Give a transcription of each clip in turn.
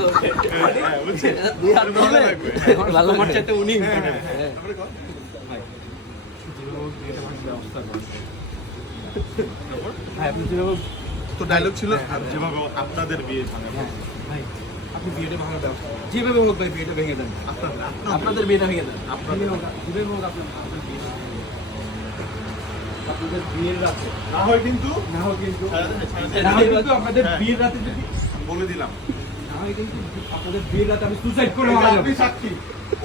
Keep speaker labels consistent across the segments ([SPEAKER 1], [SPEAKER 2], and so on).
[SPEAKER 1] হ্যাঁ,
[SPEAKER 2] আমার চাইতে উনি
[SPEAKER 1] হ্যাঁ, হ্যাঁ,
[SPEAKER 2] হ্যাঁ।
[SPEAKER 1] হ্যাঁ।
[SPEAKER 2] যেভাবে
[SPEAKER 1] তো ডায়লগ ছিল যেভাবে আপনাদের বিয়ে
[SPEAKER 2] ভাই আপনি বিয়েটা ভাঙার ব্যবস্থা যেভাবে হোক ভাই বিয়েটা ভেঙে দেন
[SPEAKER 1] আপনাদের
[SPEAKER 2] বিয়েটা ভেঙে দেন
[SPEAKER 1] আপনাদের।
[SPEAKER 2] যেভাবে হোক- আপনার আপনার বিয়ে আপনাদের বিয়ের রাতে
[SPEAKER 1] না হয় কিন্তু
[SPEAKER 2] না কিন্তু হয় কিন্তু আপনাদের
[SPEAKER 1] হ্যাঁ।
[SPEAKER 2] বিয়ের রাতে যদি
[SPEAKER 1] বলে দিলাম
[SPEAKER 2] না কিন্তু আপনাদের বিয়ের রাতে আমি সুসাইড করে মারা যাব
[SPEAKER 1] সাক্ষী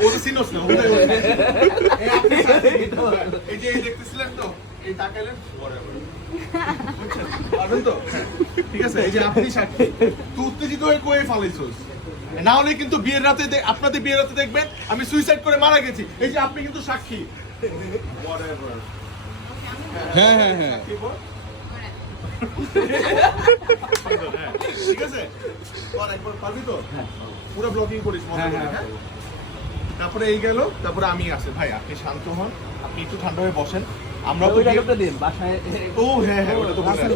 [SPEAKER 1] ও তো চিনোস না ওটাই এই আপনি সাক্ষী। এই যে দেখতেছিলেন তো এই তাকাইলেন whatever। বুঝছেন? পারবেন তো। ঠিক আছে এই যে আপনি সাক্ষী তুই উত্তেজিত হয়ে কয়ে ফালাইছোস না হলে কিন্তু বিয়ের রাতে আপনাদের বিয়ের রাতে দেখবেন আমি সুইসাইড করে মারা গেছি এই যে আপনি কিন্তু সাক্ষী.
[SPEAKER 3] হ্যাঁ হ্যাঁ হ্যাঁ
[SPEAKER 1] সাক্ষী বল। সুন্দর, হ্যাঁ। ঠিক আছে কর একবার পারবি তো পুরো করিস
[SPEAKER 2] হ্যাঁ, হ্যাঁ।
[SPEAKER 1] হ্যাঁ তারপরে এই গেল তারপরে আমি আসে ভাই আপনি শান্ত হন আপনি একটু ঠান্ডা হয়ে বসেন আমরা তো
[SPEAKER 2] দিন বাসায়
[SPEAKER 1] ও হ্যাঁ হ্যাঁ ওটা তো
[SPEAKER 2] বাসায়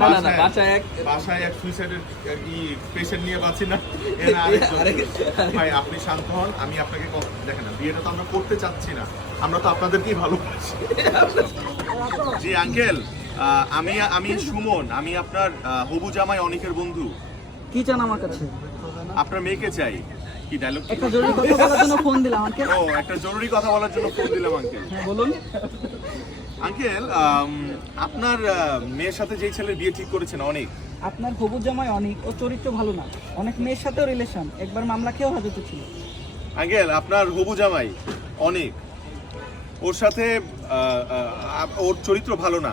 [SPEAKER 2] না না না বাসায় এক
[SPEAKER 1] বাসায় এক সুইসাইডের কি পেশেন্ট নিয়ে বাঁচি না এর
[SPEAKER 2] আরেক-
[SPEAKER 1] ভাই আপনি শান্ত হন আমি আপনাকে দেখেন না বিয়েটা তো আমরা করতে চাচ্ছি না আমরা তো আপনাদেরকেই ভালোবাসি জি আঙ্কেল আমি আমি সুমন আমি আপনার হবু জামাই অনেকের বন্ধু।
[SPEAKER 4] কি চান আমার কাছে?
[SPEAKER 1] আপনার মেয়েকে চাই। কি ডায়লগ
[SPEAKER 4] একটা জরুরি কথা বলার জন্য ফোন দিলাম আমাকে
[SPEAKER 1] ও একটা জরুরি কথা বলার জন্য ফোন দিলাম আঙ্কেল
[SPEAKER 4] হ্যাঁ বলুন।
[SPEAKER 1] আঙ্কেল আপনার মেয়ের সাথে যেই ছেলের বিয়ে ঠিক করেছেন অনেক?
[SPEAKER 4] আপনার হবু জামাই অনেক ও চরিত্র ভালো না। অনেক মেয়ের সাথেও রিলেশন একবার মামলা খেয়েও হাজতে ছিল।
[SPEAKER 1] আঙ্কেল আপনার হবু জামাই অনেক ওর সাথে ওর চরিত্র ভালো না।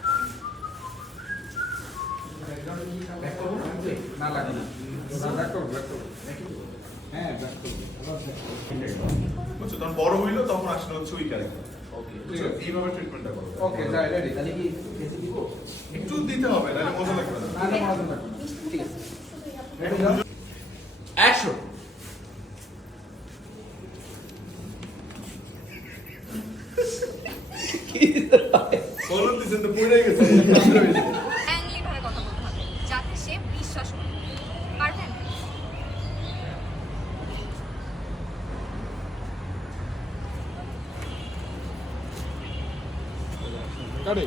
[SPEAKER 1] তখন বড় হইল তখন আসলে হচ্ছে ওই এইভাবে ট্রিটমেন্টটা করো।
[SPEAKER 2] ওকে যাই রেডি তাহলে কি কেসে দিব?
[SPEAKER 1] একটু দিতে হবে নাহলে মজা লাগবে না।
[SPEAKER 2] না না মজা লাগবে না। ঠিক আছে। অ্যাকশন
[SPEAKER 1] বলুন দিছেন তো পড়ে
[SPEAKER 5] বিশ্বাস করে। পারবেন?
[SPEAKER 3] কাটে